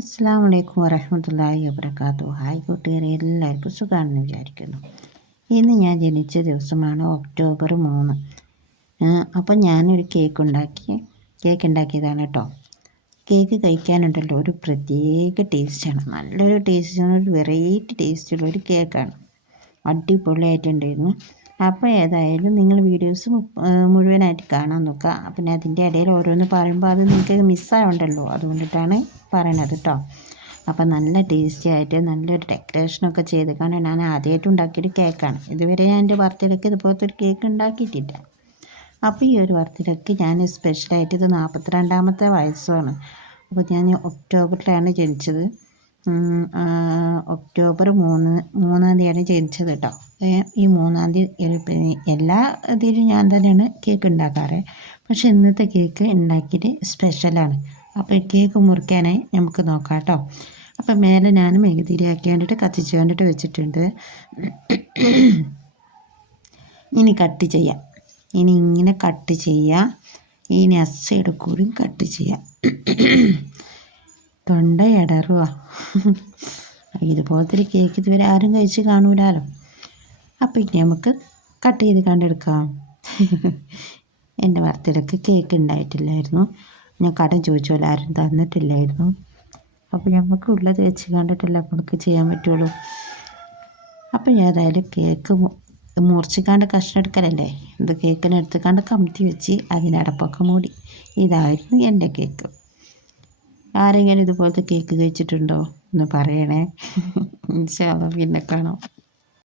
അസ്സലാമു അലൈക്കും വറഹ്മത്തുള്ളാഹി വബറകാതുഹു. ഹായ് കൂട്ടുകാരെ, എല്ലാവർക്കും സുഖമാണെന്ന് വിചാരിക്കുന്നു. ഇന്ന് ഞാൻ ജനിച്ച ദിവസമാണ് ഒക്ടോബർ 3. അപ്പം ഞാനൊരു കേക്ക് ഉണ്ടാക്കിയതാണ് കേട്ടോ. കേക്ക് കഴിക്കാനുണ്ടല്ലോ ഒരു പ്രത്യേക ടേസ്റ്റാണ്, നല്ലൊരു ടേസ്റ്റാണ്, ഒരു വെറൈറ്റി ടേസ്റ്റുള്ള ഒരു കേക്കാണ്. അടിപൊളിയായിട്ടുണ്ടായിരുന്നു. അപ്പോൾ ഏതായാലും നിങ്ങൾ വീഡിയോസ് മുഴുവനായിട്ട് കാണാൻ നോക്കുക. പിന്നെ അതിൻ്റെ ഇടയിൽ ഓരോന്ന് പറയുമ്പോൾ അത് നിങ്ങൾക്ക് മിസ്സാവണ്ടല്ലോ, അതുകൊണ്ടിട്ടാണ് പറയണത് കേട്ടോ. അപ്പം നല്ല ടേസ്റ്റി ആയിട്ട് നല്ലൊരു ഡെക്കറേഷനൊക്കെ ചെയ്തിട്ടാണ് ഞാൻ ആദ്യമായിട്ട് ഉണ്ടാക്കിയൊരു കേക്കാണ്. ഇതുവരെ ഞാൻ എൻ്റെ ബർത്ത്ഡേക്ക് ഇതുപോലത്തെ ഒരു കേക്ക് ഉണ്ടാക്കിയിട്ടില്ല. അപ്പോൾ ഈ ഒരു ബർത്ത്ഡേക്ക് ഞാൻ സ്പെഷ്യലായിട്ട് ഇത് 42ാമത്തെ വയസ്സാണ്. അപ്പോൾ ഞാൻ ഒക്ടോബറിലാണ് ജനിച്ചത്. ഒക്ടോബർ 3-ാം തീയതിയാണ് ജനിച്ചത് കേട്ടോ. ഈ 3-ാം തീയതി എല്ലാ ഇതിലും ഞാൻ തന്നെയാണ് കേക്ക് ഉണ്ടാക്കാറ്. പക്ഷെ ഇന്നത്തെ കേക്ക് ഉണ്ടാക്കിയിട്ട് സ്പെഷ്യലാണ്. അപ്പോൾ കേക്ക് മുറിക്കാനായി നമുക്ക് നോക്കാം കേട്ടോ. അപ്പം മേലെ ഞാൻ മെഴുകുതിരി ആക്കി വേണ്ടിയിട്ട് കത്തിച്ച് വേണ്ടിയിട്ട് വെച്ചിട്ടുണ്ട്. ഇനി കട്ട് ചെയ്യാം. ഇനി ഇങ്ങനെ കട്ട് ചെയ്യാം. ഈ നസ്സയുടെ കൂടിയും കട്ട് ചെയ്യാം. തൊണ്ട ഇടറുക. ഇതുപോലത്തെ ഒരു കേക്ക് ഇതുവരെ ആരും കഴിച്ച് കാണൂലോ. അപ്പം ഇനി നമുക്ക് കട്ട് ചെയ്ത് കണ്ടെടുക്കാം. എൻ്റെ ബർത്ത്ഡേക്ക് കേക്ക് ഉണ്ടായിട്ടില്ലായിരുന്നു. ഞാൻ കടം ചോദിച്ചോലെ ആരും തന്നിട്ടില്ലായിരുന്നു. അപ്പോൾ ഞങ്ങൾക്ക് ഉള്ളത് വെച്ച് കണ്ടിട്ടില്ല നമുക്ക് ചെയ്യാൻ പറ്റുള്ളൂ. അപ്പം ഏതായാലും കേക്ക് മുറിച്ചിക്കാണ്ട് കഷ്ണം എടുക്കലല്ലേ, ഇത് കേക്കിനെടുത്തുക്കാണ്ട് കമത്തി വെച്ച് അതിനടപ്പൊക്കെ മൂടി. ഇതായിരുന്നു എൻ്റെ കേക്ക്. ആരെങ്കിലും ഇതുപോലത്തെ കേക്ക് കഴിച്ചിട്ടുണ്ടോ എന്ന് പറയണേ. ഇൻഷാ അല്ലാഹ് പിന്നെ കാണാം.